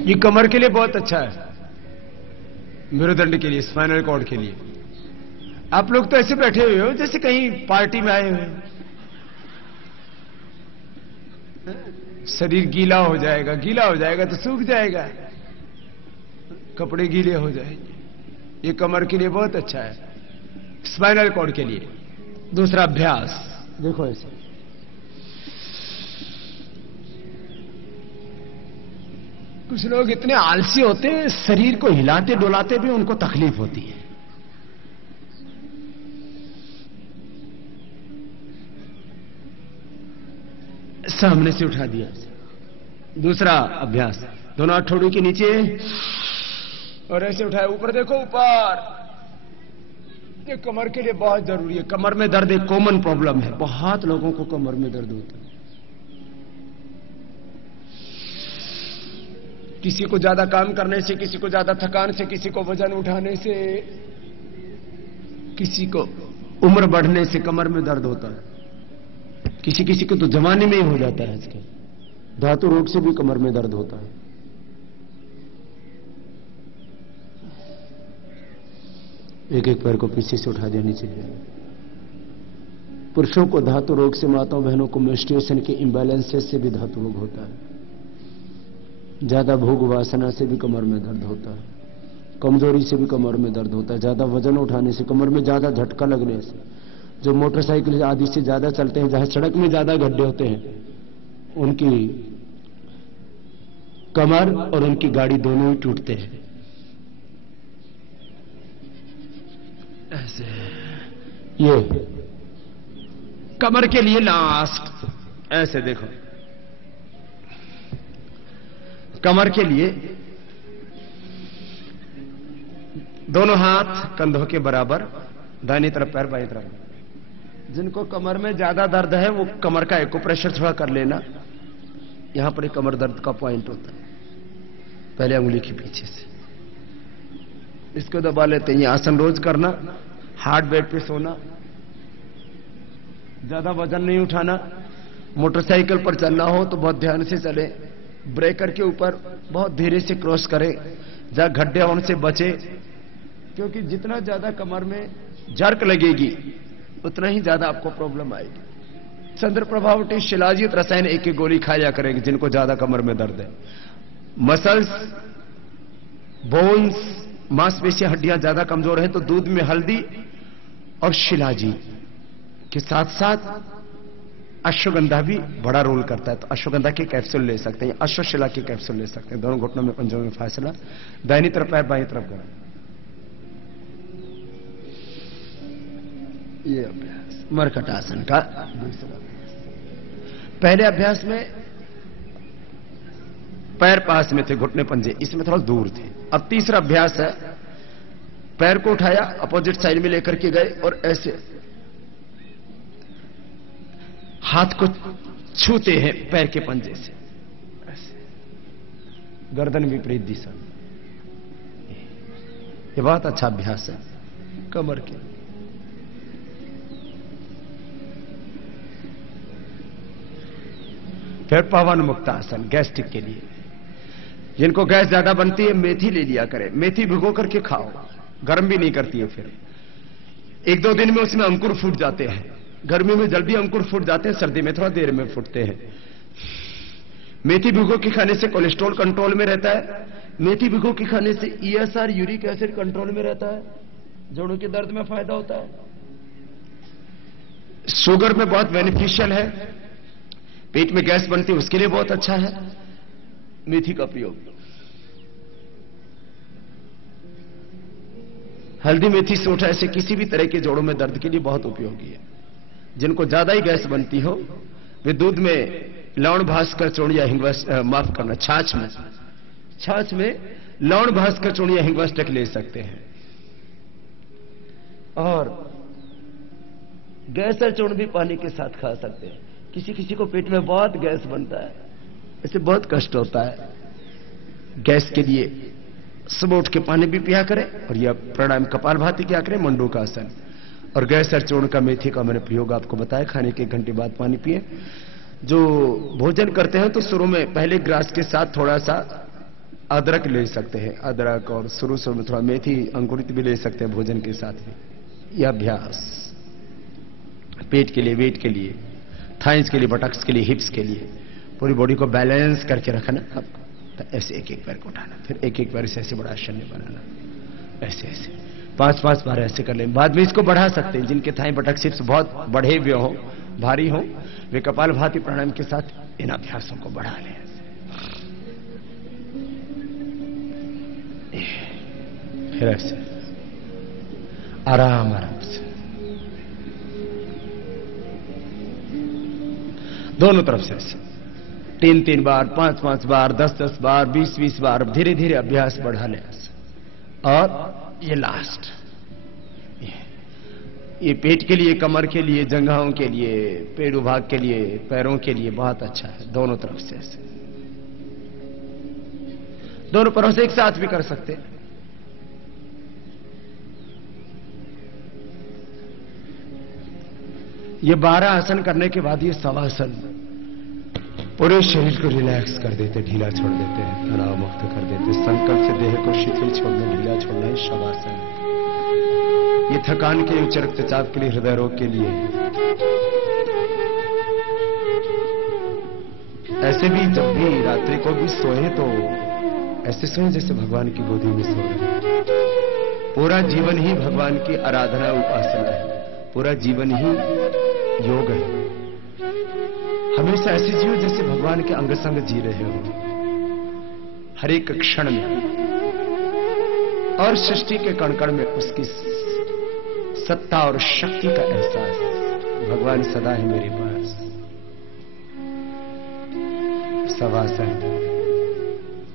ये कमर के लिए बहुत अच्छा है, मेरुदंड के लिए, स्पाइनल कॉर्ड के लिए। आप लोग तो ऐसे बैठे हुए हो जैसे कहीं पार्टी में आए हुए हैं। शरीर गीला हो जाएगा, गीला हो जाएगा तो सूख जाएगा, कपड़े गीले हो जाएंगे। ये कमर के लिए बहुत अच्छा है, स्पाइनल कॉर्ड के लिए। दूसरा अभ्यास देखो ऐसे, कुछ लोग इतने आलसी होते हैं, शरीर को हिलाते डुलाते भी उनको तकलीफ होती है। सामने से उठा दिया। दूसरा अभ्यास, दोनों हाथ ठोड़ी के नीचे और ऐसे उठाए, ऊपर देखो, ऊपर। ये कमर के लिए बहुत जरूरी है। कमर में दर्द एक कॉमन प्रॉब्लम है, बहुत लोगों को कमर में दर्द होता है। किसी को ज्यादा काम करने से, किसी को ज्यादा थकान से, किसी को वजन उठाने से, किसी को उम्र बढ़ने से कमर में दर्द होता है। किसी किसी को तो जवानी में ही हो जाता है। आजकल धातु रोग से भी कमर में दर्द होता है। एक एक पैर को पीछे से उठा देनी चाहिए। पुरुषों को धातु रोग से, माताओं बहनों को मेंस्ट्रुएशन के इंबैलेंसेस से भी धातु रोग होता है। ज्यादा भोग वासना से भी कमर में दर्द होता है। कमजोरी से भी कमर में दर्द होता है। ज्यादा वजन उठाने से, कमर में ज्यादा झटका लगने से, जो मोटरसाइकिल आदि से ज्यादा चलते हैं, जहां सड़क में ज्यादा गड्ढे होते हैं, उनकी कमर और उनकी गाड़ी दोनों ही टूटते हैं। ऐसे ये कमर के लिए लास्ट, ऐसे देखो, कमर के लिए दोनों हाथ कंधों के बराबर, दाहिनी तरफ पैर बाईं तरफ। जिनको कमर में ज्यादा दर्द है वो कमर का एक्यूप्रेशर थोड़ा कर लेना। यहां पर एक कमर दर्द का पॉइंट होता है, पहले उंगली के पीछे से इसको दबा लेते हैं। ये आसन रोज करना, हार्ड बेड पे सोना, ज्यादा वजन नहीं उठाना। मोटरसाइकिल पर चलना हो तो बहुत ध्यान से चले, ब्रेकर के ऊपर बहुत धीरे से क्रॉस करें, जहां गड्ढे उनसे बचे, क्योंकि जितना ज्यादा कमर में जर्क लगेगी उतना ही ज्यादा आपको प्रॉब्लम आएगी। चंद्र प्रभावटी शिलाजीत रसायन एक एक गोली खाया करेंगे जिनको ज्यादा कमर में दर्द है। मसल्स, बोन्स, मांसपेशियां, हड्डियां ज्यादा कमजोर हैं तो दूध में हल्दी और शिलाजीत के साथ साथ अश्वगंधा भी बड़ा रोल करता है, तो अश्वगंधा के कैप्सूल ले सकते हैं, अश्वशिला के कैप्सूल ले सकते हैं। दोनों घुटनों में, पंजों में फासला, दाहिनी तरफ पैर बाईं तरफ करें। ये अभ्यास मरकट आसन का दूसरा अभ्यास। पहले अभ्यास में पैर पास में थे, घुटने पंजे इसमें थोड़ा दूर थे। अब तीसरा अभ्यास है, पैर को उठाया, अपोजिट साइड में लेकर के गए और ऐसे हाथ को छूते हैं पैर के पंजे से, ऐसे गर्दन विपरीत दिशा। ये बहुत अच्छा अभ्यास है कमर के। फिर पवन मुक्त आसन गैस्ट्रिक के लिए। जिनको गैस ज्यादा बनती है मेथी ले लिया करें, मेथी भिगो करके खाओ, गर्म भी नहीं करती है। फिर एक दो दिन में उसमें अंकुर फूट जाते हैं। गर्मी में जल्दी अंकुर फूट जाते हैं, सर्दी में थोड़ा देर में फूटते हैं। मेथी भिगो के खाने से कोलेस्ट्रॉल कंट्रोल में रहता है। मेथी भिगो के खाने से ईएसआर, यूरिक एसिड कंट्रोल में रहता है, जोड़ों के दर्द में फायदा होता है। शुगर में बहुत बेनिफिशियल है, पेट में गैस बनती है उसके लिए बहुत अच्छा है मेथी का प्रयोग। हल्दी मेथी सोठा ऐसे किसी भी तरह के जोड़ों में दर्द के लिए बहुत उपयोगी है। जिनको ज्यादा ही गैस बनती हो वे दूध में लवण भास्कर चूर्ण या हिंगवस, माफ करना, छाछ में लवण भास्कर चूर्ण या हिंगवस्टक ले सकते हैं। और गैस चूर्ण भी पानी के साथ खा सकते हैं। किसी किसी को पेट में बहुत गैस बनता है, इससे बहुत कष्ट होता है। गैस के लिए सुबह उठ के पानी भी पिया करें और यह प्राणायाम कपालभाति किया करें, मंडूकासन। और गैस और चूर्ण का, मेथी का मैंने प्रयोग आपको बताया, खाने के 1 घंटे बाद पानी पिए जो भोजन करते हैं तो शुरू में पहले ग्रास के साथ थोड़ा सा अदरक ले सकते हैं, अदरक, और शुरू में थोड़ा मेथी अंकुरित भी ले सकते हैं भोजन के साथ भी। यह अभ्यास पेट के लिए, वेट के लिए, थाइस के लिए, बटक्स के लिए, हिप्स के लिए, पूरी बॉडी को बैलेंस करके रखना। अब तो ऐसे एक एक पैर को उठाना, फिर एक एक पैर से ऐसे बड़ा शल्य बनाना, ऐसे ऐसे 5-5 बार ऐसे कर लें। बाद में इसको बढ़ा सकते हैं। जिनके थाई बटक्स हिप्स बहुत बढ़े हुए हो, भारी हो, वे कपालभाति प्राणायाम के साथ इन अभ्यासों को बढ़ा लें। फिर ऐसे आराम आराम से दोनों तरफ से ऐसे 3-3 बार, 5-5 बार, 10-10 बार, 20-20 बार, धीरे धीरे अभ्यास बढ़ा लें। और ये लास्ट, ये पेट के लिए, कमर के लिए, जंघाओं के लिए, पेड़ भाग के लिए, पैरों के लिए बहुत अच्छा है। दोनों तरफ से ऐसे, दोनों पैरों से एक साथ भी कर सकते हैं। ये 12 आसन करने के बाद ये शवासन पूरे शरीर को रिलैक्स कर देते, ढीला छोड़ देते हैं, तनाव मुक्त कर देते। संकल्प से देह को शिथिल छोड़ना, ढीला छोड़ना है शवासन। ये थकान के, उच्च रक्तचाप के लिए, हृदय रोग के लिए। ऐसे भी जब भी रात्रि को भी सोए तो ऐसे सोए जैसे भगवान की गोदी में सो रहे। पूरा जीवन ही भगवान की आराधना, उपासना है, पूरा जीवन ही योग है। हमेशा ऐसे जियो जैसे भगवान के अंग संग जी रहे हो, हर एक क्षण में, और सृष्टि के कण कण में उसकी सत्ता और शक्ति का एहसास। भगवान सदा है मेरे पास। शवासन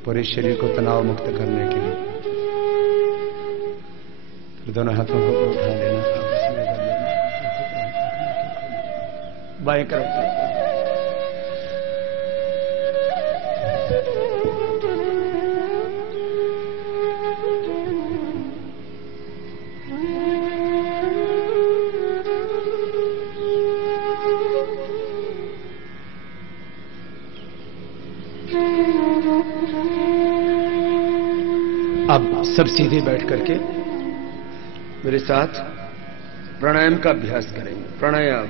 पूरे शरीर को तनाव मुक्त करने के लिए। फिर दोनों हाथों को उठा लेना, बाएं तरफ। अब सब सीधे बैठ करके मेरे साथ प्राणायाम का अभ्यास करेंगे। प्राणायाम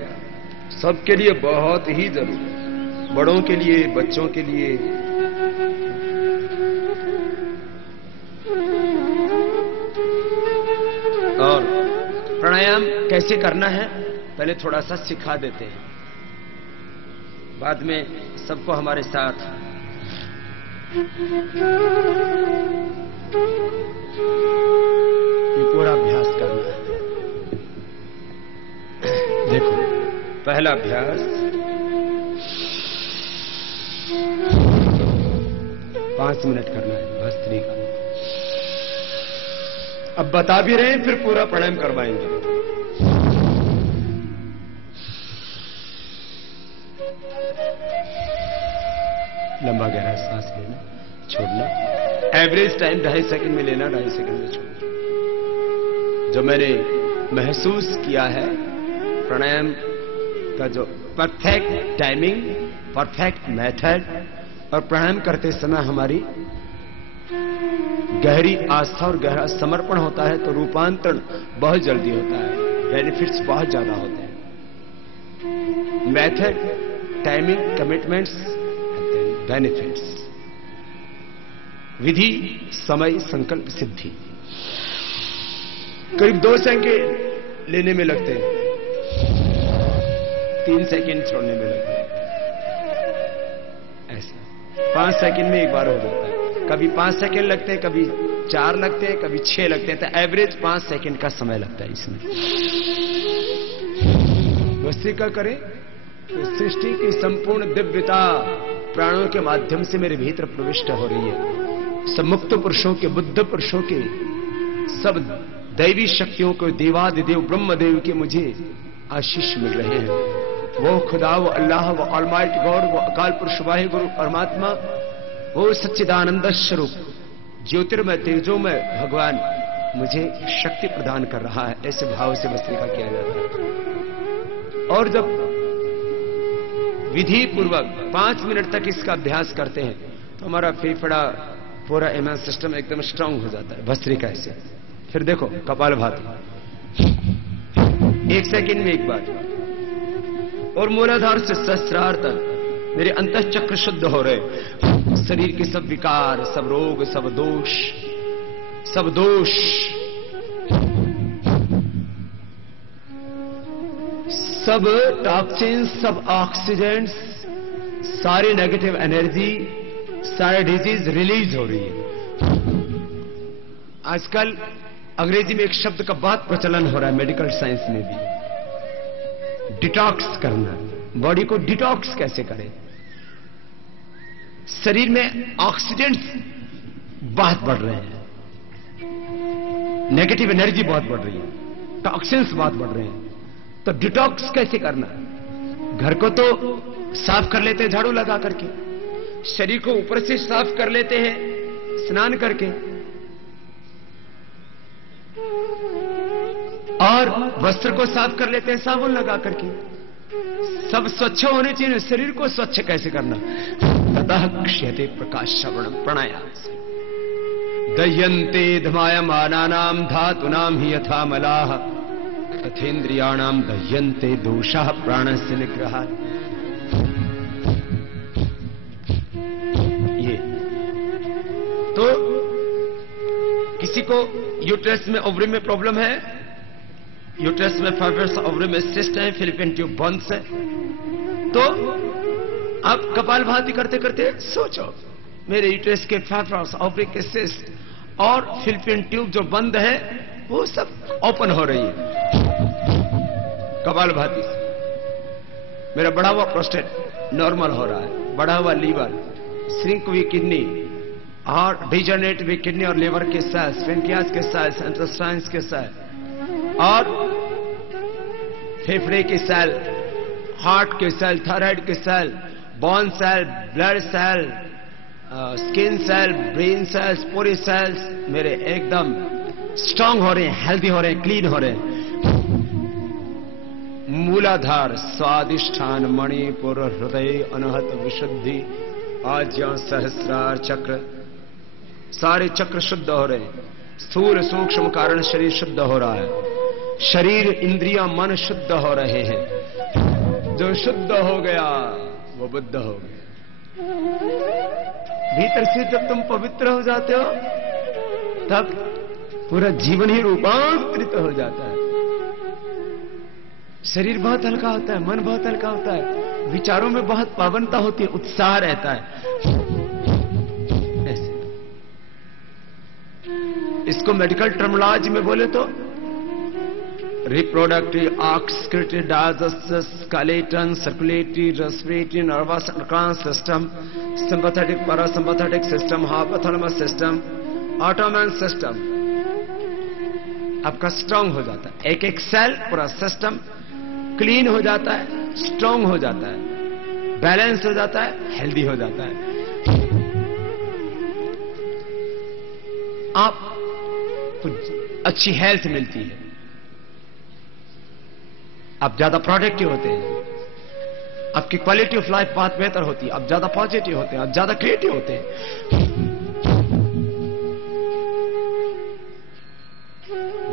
सबके लिए बहुत ही जरूरी है, बड़ों के लिए, बच्चों के लिए। और प्राणायाम कैसे करना है पहले थोड़ा सा सिखा देते हैं, बाद में सबको हमारे साथ ये पूरा अभ्यास करना है। देखो, पहला अभ्यास 5 मिनट करना है भस्त्री का। अब बता भी रहे हैं, फिर पूरा प्राणायाम करवाएंगे। लंबा गहरा सांस लेना, छोड़ना। एवरेज टाइम 2.5 सेकंड में लेना, 2.5 सेकंड में छोड़ना। जो मैंने महसूस किया है प्राणायाम का, जो परफेक्ट टाइमिंग, परफेक्ट मेथड, और प्राणायाम करते समय हमारी गहरी आस्था और गहरा समर्पण होता है तो रूपांतरण बहुत जल्दी होता है, बेनिफिट्स बहुत ज्यादा होते हैं। Method, timing, commitments, benefits. विधि, समय, संकल्प, सिद्धि। करीब 2 सेकंड लेने में लगते हैं, 3 सेकंड छोड़ने में लगते हैं। ऐसा 5 सेकंड में एक बार हो जाता है। कभी 5 सेकंड लगते हैं, कभी 4 लगते हैं, कभी 6 लगते हैं, तो एवरेज 5 सेकंड का समय लगता है इसमें। वस्त्रिका करें तो सृष्टि की संपूर्ण दिव्यता प्राणों के माध्यम से मेरे भीतर प्रविष्ट हो रही है। सब मुक्त पुरुषों के, बुद्ध पुरुषों के, सब दैवी शक्तियों को, देवादिदेव ब्रह्मदेव के मुझे आशीष मिल रहे हैं। वो खुदा, वो अल्लाह, वो ऑलमाइटी गॉड, वो अकाल पुरुष वाहे गुरु परमात्मा, वो सच्चिदानंद स्वरूप ज्योतिर्मय तेजोमय भगवान मुझे शक्ति प्रदान कर रहा है। ऐसे भाव से वस्त्रिका किया जाता है। और जब विधि पूर्वक 5 मिनट तक इसका अभ्यास करते हैं तो हमारा फेफड़ा पूरा इम्यून सिस्टम एकदम स्ट्रांग हो जाता है, भस्त्रिका ऐसे। फिर देखो कपालभाति 1 सेकंड में एक बार, और मूलाधार से सहस्रार तक मेरे अंतःचक्र शुद्ध हो रहे, शरीर के सब विकार, सब रोग, सब दोष सब टॉक्सिन्स, सब ऑक्सीडेंट्स, सारी नेगेटिव एनर्जी, सारे डिजीज रिलीज हो रही है। आजकल अंग्रेजी में एक शब्द का बहुत प्रचलन हो रहा है मेडिकल साइंस में भी, डिटॉक्स करना। बॉडी को डिटॉक्स कैसे करें? शरीर में ऑक्सीडेंट्स बहुत बढ़ रहे हैं, नेगेटिव एनर्जी बहुत बढ़ रही है, टॉक्सिन्स बहुत बढ़ रहे हैं, तो डिटॉक्स कैसे करना? घर को तो साफ कर लेते हैं झाड़ू लगा करके, शरीर को ऊपर से साफ कर लेते हैं स्नान करके, और वस्त्र को साफ कर लेते हैं साबुन लगा करके। सब स्वच्छ होने चाहिए, शरीर को स्वच्छ कैसे करना? ततः क्ष्यते प्रकाश श्रवणम प्राणायाम से। दह्यन्ते धमायमानानां धातूनां हि यथा मलाः तथेन्द्रियाणां दह्यन्ते दोषाः प्राणस्य निग्रहात्। ये तो किसी को यूट्रस में, ओवरी में प्रॉब्लम है, यूट्रस में फाइब्रस, ओवरी में सिस्ट है, फिलिपियन ट्यूब बंद है, तो आप कपालभाति करते करते सोचो मेरे यूट्रस के फाइब्रस, ओवरी के सिस्ट और फिलिपियन ट्यूब जो बंद है वो सब ओपन हो रही है कपालभाति से। मेरा बढ़ा हुआ प्रोस्टेट नॉर्मल हो रहा है, बढ़ा हुआ लीवर, श्रिंक हुई किडनी और डिजनरेट हुई किडनी और लीवर के सेल्स, पेनक्रियास के सेल्स, इंटेस्टाइन्स के सेल और फेफड़े के सेल, हार्ट के सेल, थायराइड के cell, bone cell, blood cell, skin cell, brain cells, पूरे सेल्स मेरे एकदम स्ट्रांग हो रहे हैं, हेल्दी हो रहे हैं, क्लीन हो रहे हैं। मूलाधार, स्वादिष्ठान, मणिपुर, हृदय, अनहत, विशुद्धि, आज्ञा, सहस्रार चक्र, सारे चक्र शुद्ध हो रहे हैं। स्थूल सूक्ष्म कारण शरीर शुद्ध हो रहा है, शरीर, इंद्रियां, मन शुद्ध हो रहे हैं। जो शुद्ध हो गया वो बुद्ध हो गया। भीतर से जब तुम पवित्र हो जाते हो तब पूरा जीवन ही रूपांतरित हो जाता है। शरीर बहुत हल्का होता है, मन बहुत हल्का होता है, विचारों में बहुत पावनता होती है, उत्साह रहता है। ऐसे इसको मेडिकल टर्मिनोलॉजी में बोले तो reproductive, executive, digestive, skeleton, circulatory, respiratory, nervous system, sympathetic, parasympathetic system, hypothalamus system, autonomous system आपका स्ट्रांग हो जाता है। एक एक सेल, पूरा सिस्टम क्लीन हो जाता है, स्ट्रांग हो जाता है, बैलेंस हो जाता है, हेल्दी हो जाता है। आपको अच्छी हेल्थ मिलती है, आप ज्यादा प्रोडक्टिव होते हैं, आपकी क्वालिटी ऑफ लाइफ बहुत बेहतर होती है, आप ज्यादा पॉजिटिव होते हैं, आप ज्यादा क्रिएटिव होते हैं।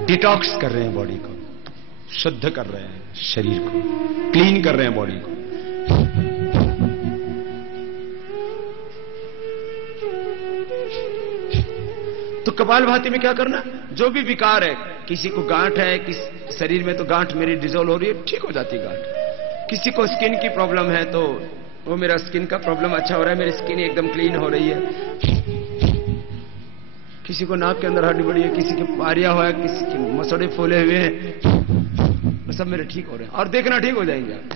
डिटॉक्स कर रहे हैं बॉडी को, शुद्ध कर रहे हैं शरीर को, क्लीन कर रहे हैं बॉडी को। तो कपालभाति में क्या करना? जो भी विकार है, किसी को गांठ है, किसी शरीर में तो गांठ मेरी डिजोल्व हो रही है, ठीक हो जाती है गांठ। किसी को स्किन की प्रॉब्लम है तो वो मेरा स्किन का प्रॉब्लम अच्छा हो रहा है, मेरी स्किन एकदम क्लीन हो रही है। किसी को नाक के अंदर हड्डी बड़ी है, किसी की पारिया हुआ है, किसी के मसोड़े फूले हुए हैं, सब मेरे ठीक हो रहे हैं। और देखना ठीक हो जाएंगे आप,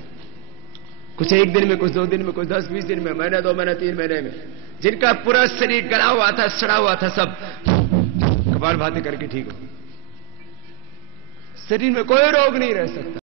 कुछ 1 दिन में, कुछ 2 दिन में, कुछ 10-20 दिन में, महीने, 2 महीने, 3 महीने में। जिनका पूरा शरीर गला हुआ था, सड़ा हुआ था, सब कपालभाति करके ठीक हो। शरीर में कोई रोग नहीं रह सकता।